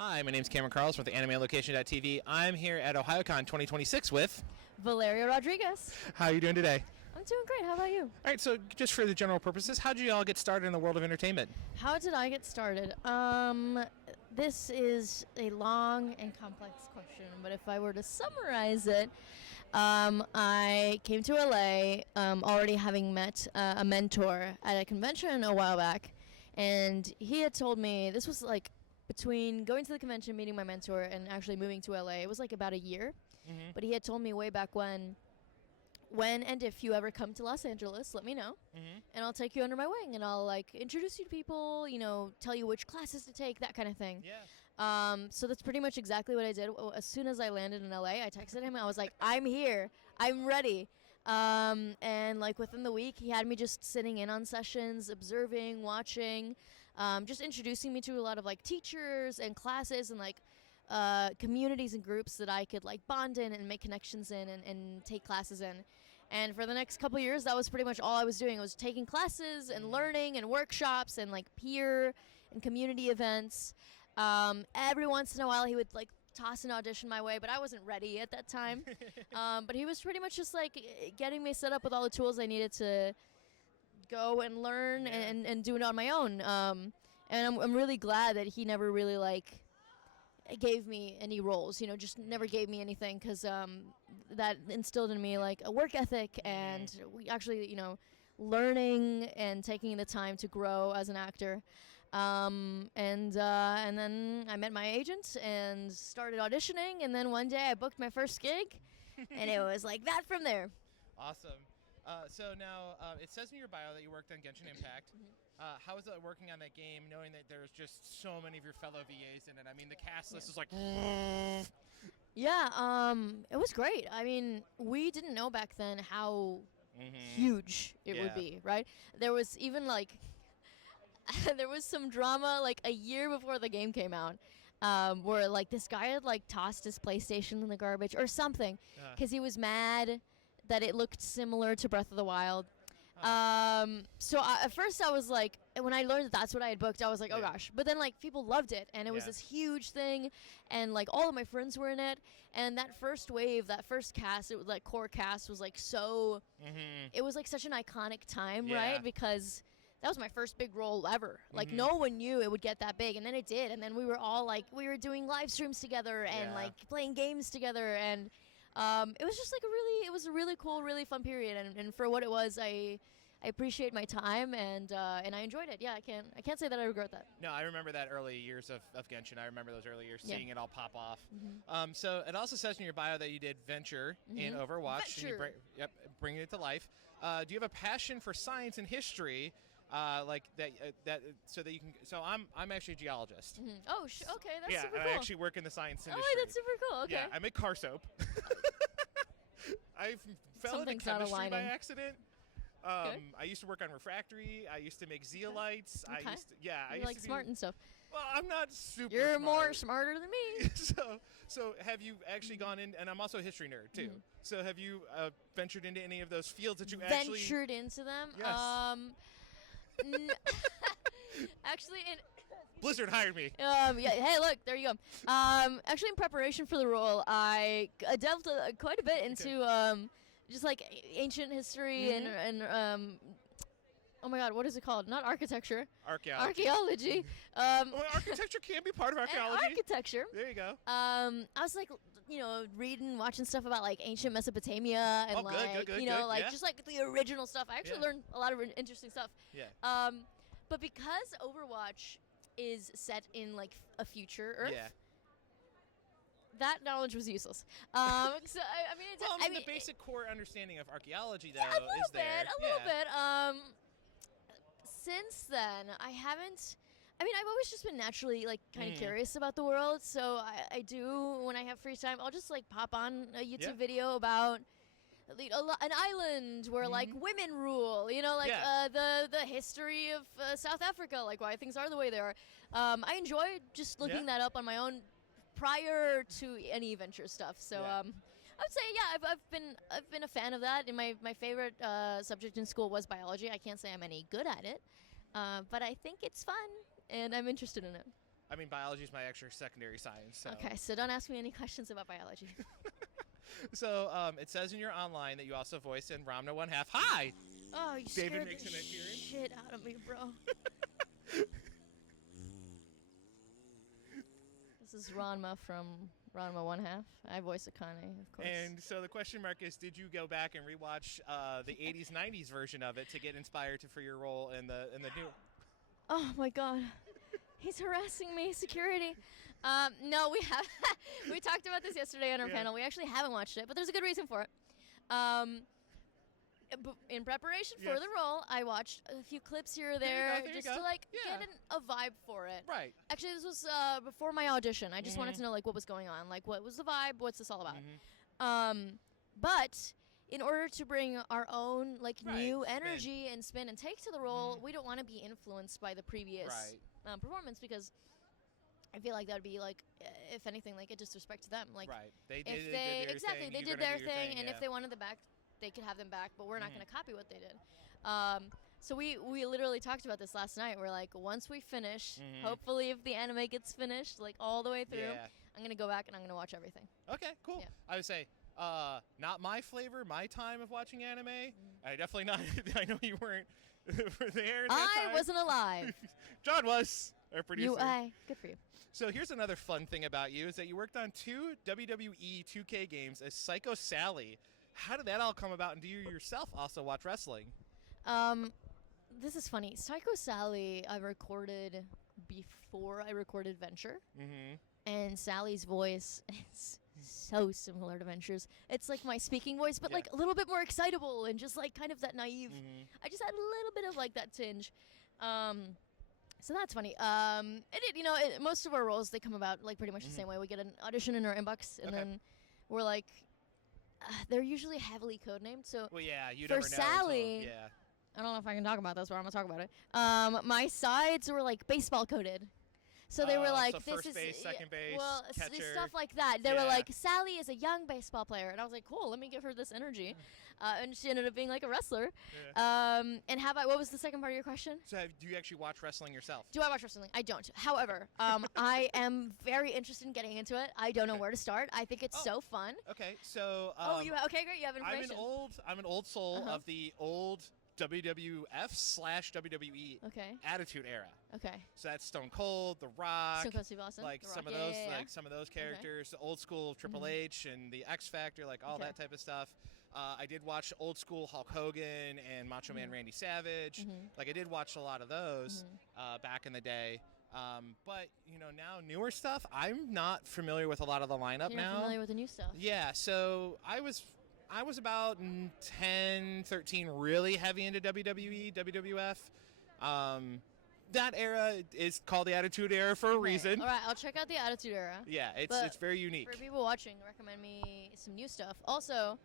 Hi, my name's Cameron Carlson with AnimeLocation.tv. I'm here at Ohayocon 2026 with... Valeria Rodriguez. How are you doing today? I'm doing great. How about you? All right, so just for the general purposes, how did you all get started in the world of entertainment? How did I get started? This is a long and complex question, but if I were to summarize it, I came to LA already having met a mentor at a convention a while back, and he had told me, this was like between going to the convention, meeting my mentor, and actually moving to LA, it was like about a year. Mm-hmm. But he had told me way back when and if you ever come to Los Angeles, let me know, and I'll take you under my wing, and I'll like introduce you to people, tell you which classes to take, that kind of thing. Yeah. So that's pretty much exactly what I did. As soon as I landed in LA, I texted him. I was like, I'm here. I'm ready. And like within the week, he had me just sitting in on sessions, observing, watching, just introducing me to a lot of like teachers and classes and like communities and groups that I could like bond in and make connections in and take classes in. And for the next couple years, that was pretty much all I was doing. I was taking classes and learning and workshops and like peer and community events. Every once in a while, he would like toss an audition my way, but I wasn't ready at that time. But he was pretty much just like getting me set up with all the tools I needed to go and learn and do it on my own. And I'm really glad that he never really like gave me any roles, just never gave me anything, because that instilled in me like a work ethic and we actually, learning and taking the time to grow as an actor. And then I met my agent and started auditioning, and then one day I booked my first gig, and it was like that from there. Awesome. So now it says in your bio that you worked on Genshin Impact. How was it working on that game, knowing that there's just so many of your fellow VAs in it? I mean, the cast list is like... Yeah, it was great. I mean, we didn't know back then how huge it would be, right? There was even like... there was some drama like a year before the game came out, where like this guy had like tossed his PlayStation in the garbage or something because he was mad that it looked similar to Breath of the Wild. So at first I was like, when I learned that that's what I had booked, I was like, oh gosh. But then like people loved it, and it was this huge thing, and like all of my friends were in it, and that first wave, that first cast, it was like core cast was like so, it was like such an iconic time, right? Because that was my first big role ever. Like no one knew it would get that big, and then it did, and then we were all like, we were doing live streams together and like playing games together, and it was just like it was a really cool, really fun period, and for what it was, I appreciate my time, and I enjoyed it. Yeah, I can't say that I regret that. No, I remember that early years of Genshin. I remember those early years, seeing it all pop off. So it also says in your bio that you did Venture in Overwatch. Venture. And bringing it to life. Do you have a passion for science and history? Like that, so that you can. So I'm actually a geologist. Oh, okay, that's super cool. I actually work in the science industry. Oh, that's super cool. Okay. Yeah, I make car soap. I fell into chemistry by accident. I used to work on refractory. I used to make zeolites. Okay. I used to, You're like smart and stuff. Well, I'm not super. You're smart. more smarter than me. So have you actually gone in? And I'm also a history nerd too. So have you ventured into any of those fields that you actually ventured into them? Yes. Actually, Blizzard hired me. Hey, look, there you go. Actually, in preparation for the role, I delved quite a bit into just like ancient history and oh my God, what is it called? Not architecture. Archaeology. Well, architecture can be part of archaeology. Architecture. There you go. I was like, reading, watching stuff about like ancient Mesopotamia and good, just like the original stuff. I actually learned a lot of interesting stuff. Yeah. But because Overwatch is set in like a future Earth, that knowledge was useless. So I mean, the basic core understanding of archaeology, though, is there. A little bit. Since then, I haven't. I mean, I've always just been naturally like kind of curious about the world. So I do, when I have free time, I'll just like pop on a YouTube video about an island where like women rule, the history of South Africa, like why things are the way they are. I enjoy just looking that up on my own prior to any venture stuff. So I would say I've been a fan of that. And my favorite subject in school was biology. I can't say I'm any good at it, but I think it's fun and I'm interested in it. I mean, biology is my extra secondary science. So. Okay, so don't ask me any questions about biology. So it says in your online that you also voice in Ramna 1/2. Hi! Oh, you David scared makes the an appearance. shit out of me, bro. This is Ranma from Ranma 1/2. I voice Akane, of course. And so the question mark is, did you go back and rewatch the 80s, 90s version of it to get inspired for your role in the new... Oh my god. He's harassing me, security. No, we have. We talked about this yesterday on our panel. We actually haven't watched it, but there's a good reason for it. In preparation for the role, I watched a few clips here or there just to get a vibe for it. Right. Actually, this was before my audition. I just wanted to know what was going on, what was the vibe, what's this all about. But in order to bring our own new energy and spin and take to the role, we don't want to be influenced by the previous performance, because I feel like that would be if anything, a disrespect to them. They did their thing, and if they wanted them back, they could have them back. But we're not going to copy what they did. So we literally talked about this last night. We're like, once we finish, hopefully if the anime gets finished, all the way through, I'm going to go back and I'm going to watch everything. Okay, cool. Yeah. I would say, not my flavor, my time of watching anime. I definitely not. I know you weren't there. I wasn't alive. John was our producer. Good for you. So here's another fun thing about you is that you worked on 2 WWE 2K games as Psycho Sally. How did that all come about, and do you yourself also watch wrestling? This is funny. Psycho Sally I recorded before I recorded Venture. And Sally's voice is so similar to Venture's. It's like my speaking voice, but a little bit more excitable and just kind of that naive. I just had a little bit of that tinge. So that's funny. Most of our roles, they come about pretty much the same way. We get an audition in our inbox, and then we're they're usually heavily codenamed. So you for never know. Sally, I don't know if I can talk about this, but I'm gonna talk about it. My sides were baseball coded. So they were so this first is base, second base, well, catcher. Stuff like that. They were Sally is a young baseball player, and I was like, cool. Let me give her this energy, and she ended up being a wrestler. And what was the second part of your question? So do you actually watch wrestling yourself? Do I watch wrestling? I don't. However, I am very interested in getting into it. I don't know where to start. I think it's so fun. Okay, so okay, great. You have information. I'm an old soul of the old WWF/WWE Attitude Era. Okay. So that's Stone Cold, The Rock, Stone Cold Steve Austin, some of those characters, the old school Triple H and the X Factor, all that type of stuff. I did watch old school Hulk Hogan and Macho Man Randy Savage. I did watch a lot of those back in the day. But now newer stuff, I'm not familiar with a lot of the lineup You're now. Not familiar with the new stuff. Yeah, so I was about 10, 13 really heavy into WWE, WWF. That era is called the Attitude Era for a reason. All right, I'll check out the Attitude Era. Yeah, it's very unique. For people watching, recommend me some new stuff. Also,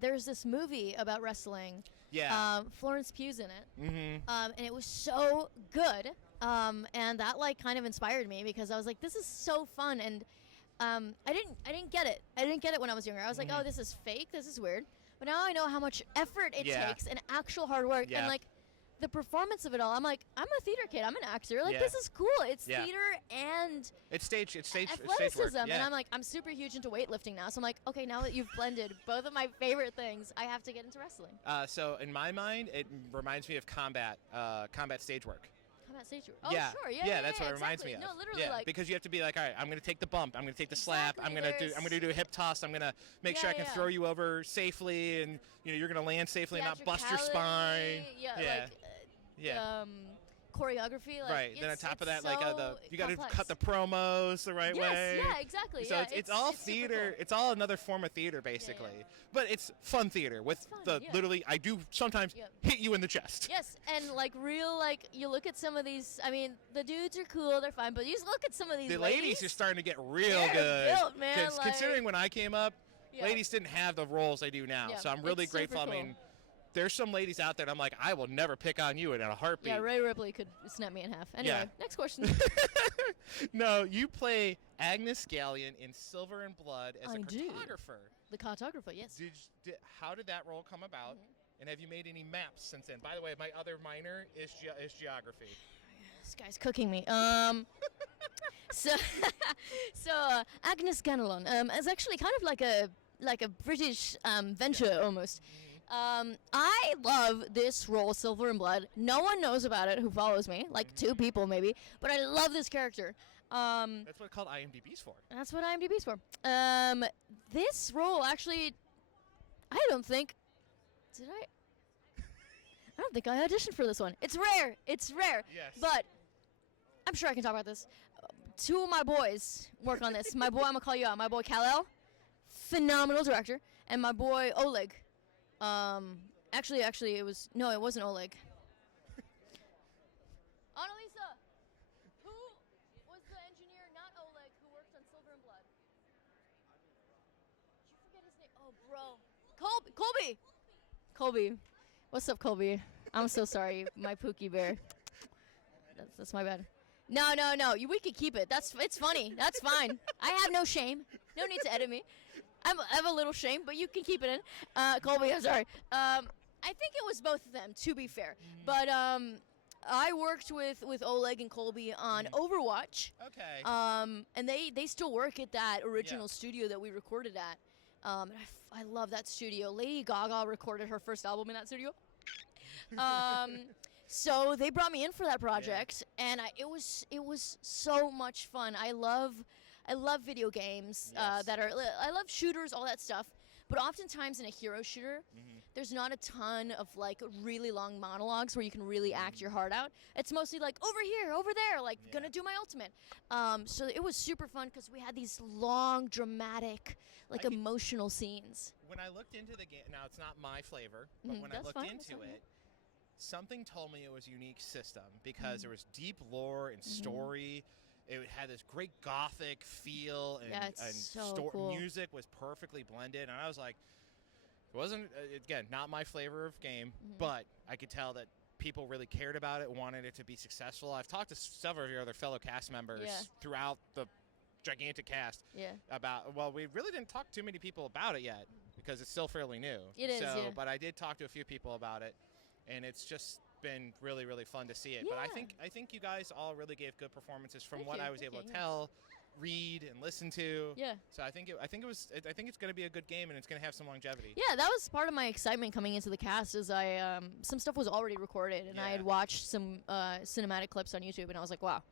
there's this movie about wrestling. Yeah. Florence Pugh's in it. And it was so good. And that kind of inspired me, because I was like, this is so fun. And I didn't get it. I didn't get it when I was younger. I was like, oh, this is fake. This is weird. But now I know how much effort it takes and actual hard work. And the performance of it all, I'm like, I'm a theater kid. I'm an actor. This is cool. It's theater and it's stage athleticism. work. And I'm like, I'm super huge into weightlifting now. So I'm like, okay, now that you've blended both of my favorite things, I have to get into wrestling. So in my mind, it reminds me of combat stage work. Combat stage work. Oh, sure. Yeah, that's what it reminds me of. No, literally, because you have to be all right, I'm going to take the bump. I'm going to take the slap. I'm going to do a hip toss. I'm going to make sure I can throw you over safely, and you're going to land safely and not bust your spine. Choreography, then on top of that, you got to cut the promos the right way. Yeah, exactly. So it's all theater. Cool. It's all another form of theater, basically. But it's fun theater with literally. I do sometimes hit you in the chest. Yes, and real you look at some of these. I mean, the dudes are cool, they're fine, but you just look at some of these. The ladies are starting to get real good. Built, man. Considering when I came up, ladies didn't have the roles they do now. So I'm really grateful. Cool. I mean, there's some ladies out there that I'm like, I will never pick on you in a heartbeat. Yeah, Rhea Ripley could snap me in half. Anyway, next question. No, you play Agnes Gallion in Silver and Blood as a cartographer. The cartographer, yes. How did that role come about? And have you made any maps since then? By the way, my other minor is geography. This guy's cooking me. So, Agnes Ganelon is actually kind of like a British venture almost. I love this role, Silver and Blood. No one knows about it who follows me, like 2 people maybe, but I love this character. That's what it's called IMDb's for. That's what IMDb's for. This role actually, I don't think I auditioned for this one. It's rare. Yes. But I'm sure I can talk about this. 2 of my boys work on this. My boy, I'm gonna call you out. My boy Kal-El, phenomenal director, and my boy Oleg. Actually, it wasn't Oleg. Annalisa, who was the engineer, not Oleg, who worked on Silver and Blood? Did you forget his name? Oh, bro. Colby. What's up, Colby? I'm so sorry, my Pookie Bear. That's my bad. No. We could keep it. It's funny. That's fine. I have no shame. No need to edit me. I have a little shame, but you can keep it in. Colby, I'm sorry. I think it was both of them, to be fair. But I worked with Oleg and Colby on Overwatch. Okay. And they still work at that original studio that we recorded at. And I love that studio. Lady Gaga recorded her first album in that studio. So they brought me in for that project, and it was so much fun. I love video games that are. I love shooters, all that stuff. But oftentimes in a hero shooter, there's not a ton of like really long monologues where you can really act your heart out. It's mostly like over here, over there, like gonna do my ultimate. So it was super fun because we had these long, dramatic, emotional scenes. When I looked into the game, now it's not my flavor, but when I looked into it, something told me it was a unique system because there was deep lore and story. It had this great gothic feel, and cool. Music was perfectly blended. And I was like, it wasn't, again, not my flavor of game, but I could tell that people really cared about it, wanted it to be successful. I've talked to several of your other fellow cast members throughout the gigantic cast about, well, we really didn't talk to too many people about it yet because it's still fairly new. It is, But I did talk to a few people about it, and it's just been really, really fun to see it. But I think you guys all really gave good performances from what I was able to tell, read, and listen to. Yeah. So I think it's going to be a good game, and it's going to have some longevity. Yeah, that was part of my excitement coming into the cast. Is some stuff was already recorded, and I had watched some cinematic clips on YouTube, and I was like, wow,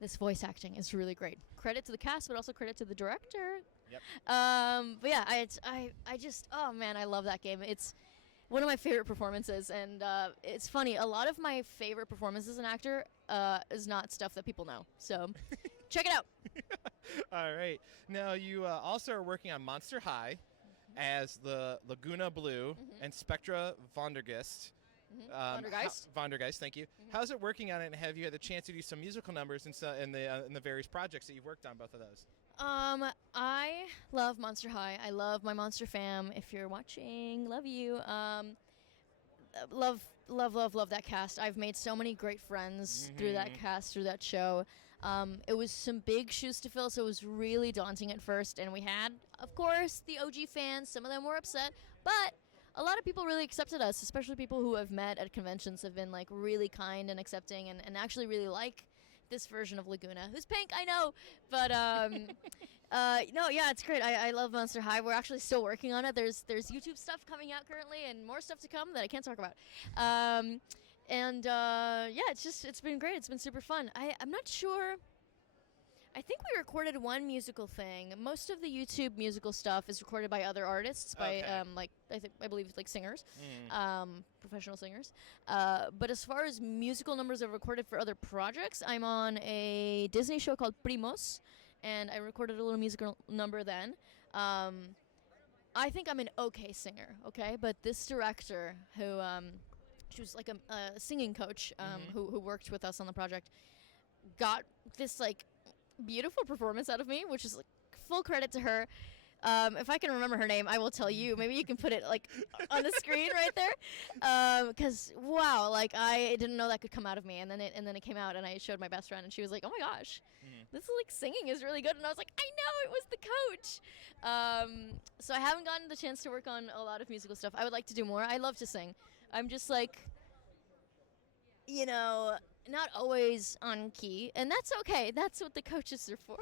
this voice acting is really great. Credit to the cast, but also credit to the director. Yep. But yeah, I just, oh man, I love that game. It's one of my favorite performances, and it's funny. A lot of my favorite performances as an actor is not stuff that people know. So check it out. All right. Now, you also are working on Monster High as the Laguna Blue and Spectra Vondergeist. Vondergeist, thank you. How's it working on it, and have you had the chance to do some musical numbers in the various projects that you've worked on, both of those? I love Monster High. I love my Monster fam. If you're watching, love you. Love that cast. I've made so many great friends through that cast, through that show. It was some big shoes to fill, so it was really daunting at first. And we had, of course, the OG fans. Some of them were upset, but a lot of people really accepted us, especially people who I've met at conventions have been like really kind and accepting and actually really like this version of Laguna, who's pink, I know, but no, yeah, it's great. I love Monster High. We're actually still working on it. There's YouTube stuff coming out currently, and more stuff to come that I can't talk about. Yeah, it's been great. It's been super fun. I'm not sure. I think we recorded one musical thing. Most of the YouTube musical stuff is recorded by other artists, by I believe singers, professional singers. But as far as musical numbers I've recorded for other projects, I'm on a Disney show called Primos, and I recorded a little musical number then. I think I'm an okay singer, okay? But this director, who she was like a singing coach, who worked with us on the project, got this beautiful performance out of me, which is full credit to her. If I can remember her name, I will tell you. Maybe you can put it on the screen right there. Because wow, I didn't know that could come out of me, and then it came out, and I showed my best friend, and she was like, "Oh my gosh, this singing is really good." And I was like, "I know, it was the coach." So I haven't gotten the chance to work on a lot of musical stuff. I would like to do more. I love to sing. I'm just not always on key, and that's okay. That's what the coaches are for.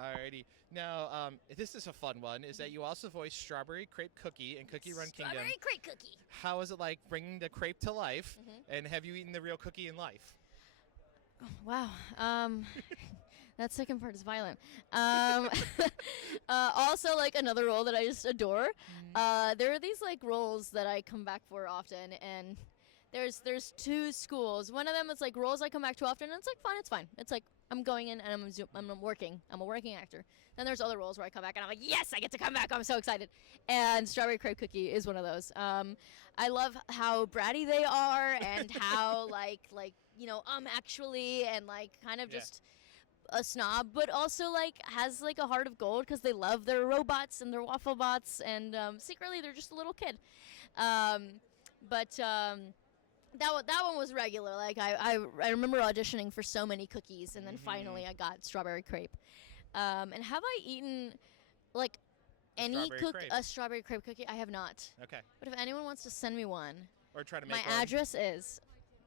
Alrighty. Now, this is a fun one, is that you also voice Strawberry Crepe Cookie in Cookie Run Kingdom. Strawberry crepe cookie. How is it like bringing the crepe to life, and have you eaten the real cookie in life? Wow. That second part is violent. Also, like, another role that I just adore. There are these, like, roles that I come back for often, and there's two schools. One of them is, like, roles I come back to often, and it's, like, fun. It's fine. It's, like, I'm going in and I'm working. I'm a working actor. Then there's other roles where I come back, and I'm like, yes, I get to come back. I'm so excited. And Strawberry Crepe Cookie is one of those. I love how bratty they are and how, like, actually, and, like, kind of just a snob, but also, like, has, like, a heart of gold because they love their robots and their waffle bots, and secretly they're just a little kid. That one was regular. Like, I remember auditioning for so many cookies, and then finally I got Strawberry Crepe. And have I eaten, like, any strawberry crepe cookie? I have not. Okay. But if anyone wants to send me one, or try to make my address is.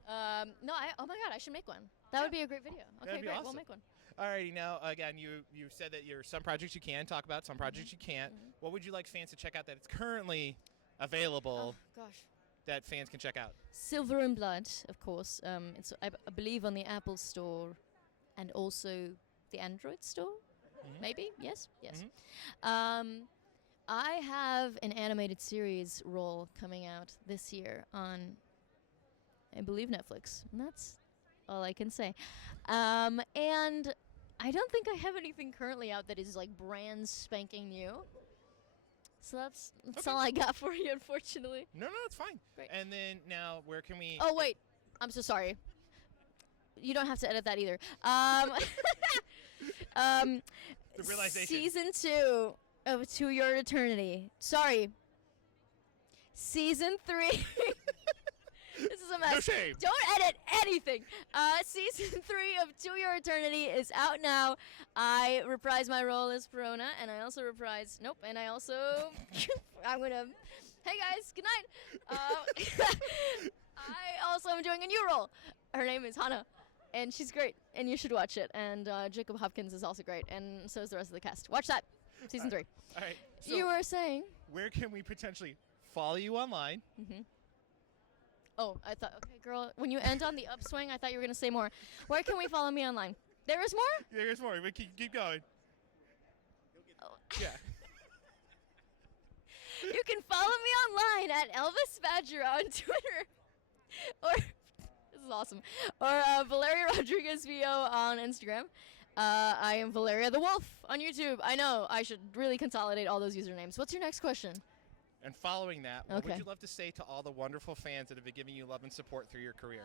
Oh my God, I should make one. That would be a great video. Okay, great. Awesome. We'll make one. Alrighty, now again, you said that you're some projects you can talk about, some projects you can't. What would you like fans to check out that it's currently available? Oh gosh. That fans can check out. Silver and Blood, of course. It's I believe on the Apple Store, and also the Android Store. Maybe yes. I have an animated series role coming out this year on, I believe, Netflix, and that's all I can say. And I don't think I have anything currently out that is, like, brand spanking new. So that's okay. All I got for you, unfortunately. No, it's fine. Great. And then now, where can we? Oh wait, I'm so sorry. You don't have to edit that either. The realization. Season 2 of To Your Eternity. Sorry. Season 3. This is a mess. No shame. Don't edit anything. Season 3 of To Your Eternity is out now. I reprise my role as Perona, and I also reprise. Nope, and I also. I'm gonna. Hey guys, good night. I also am doing a new role. Her name is Hannah, and she's great, and you should watch it. And Jacob Hopkins is also great, and so is the rest of the cast. Watch that. Season 3. All right. So you were saying. Where can we potentially follow you online? Oh, I thought, okay, girl, when you end on the upswing, I thought you were going to say more. Where can we follow me online? There is more? There is more. We keep going. Oh. Yeah. You can follow me online at Elvis Badger on Twitter. Or, this is awesome. Or Valeria Rodriguez VO on Instagram. I am Valeria the Wolf on YouTube. I know, I should really consolidate all those usernames. What's your next question? And following that, what would you love to say to all the wonderful fans that have been giving you love and support through your career?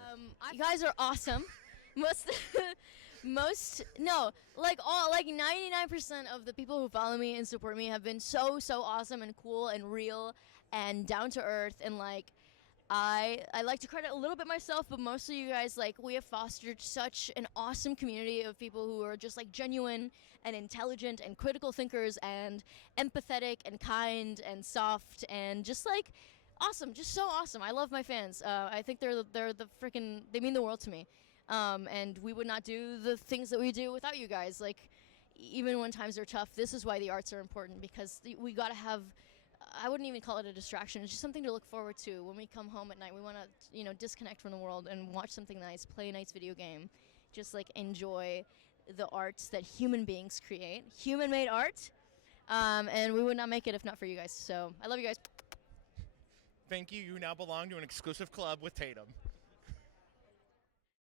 You guys are awesome. Like 99% of the people who follow me and support me have been so awesome and cool and real and down to earth, and, like, I like to credit a little bit myself, but most of you guys, like, we have fostered such an awesome community of people who are just, like, genuine and intelligent and critical thinkers and empathetic and kind and soft and just, like, awesome, just so awesome. I love my fans. I think they're the freaking, they mean the world to me. And we would not do the things that we do without you guys. Like, even when times are tough, this is why the arts are important, because we gotta have, I wouldn't even call it a distraction. It's just something to look forward to when we come home at night. We want to, disconnect from the world and watch something nice, play a nice video game, just, like, enjoy the arts that human beings create, human-made art, and we would not make it if not for you guys. So I love you guys. Thank you. You now belong to an exclusive club with Tatum.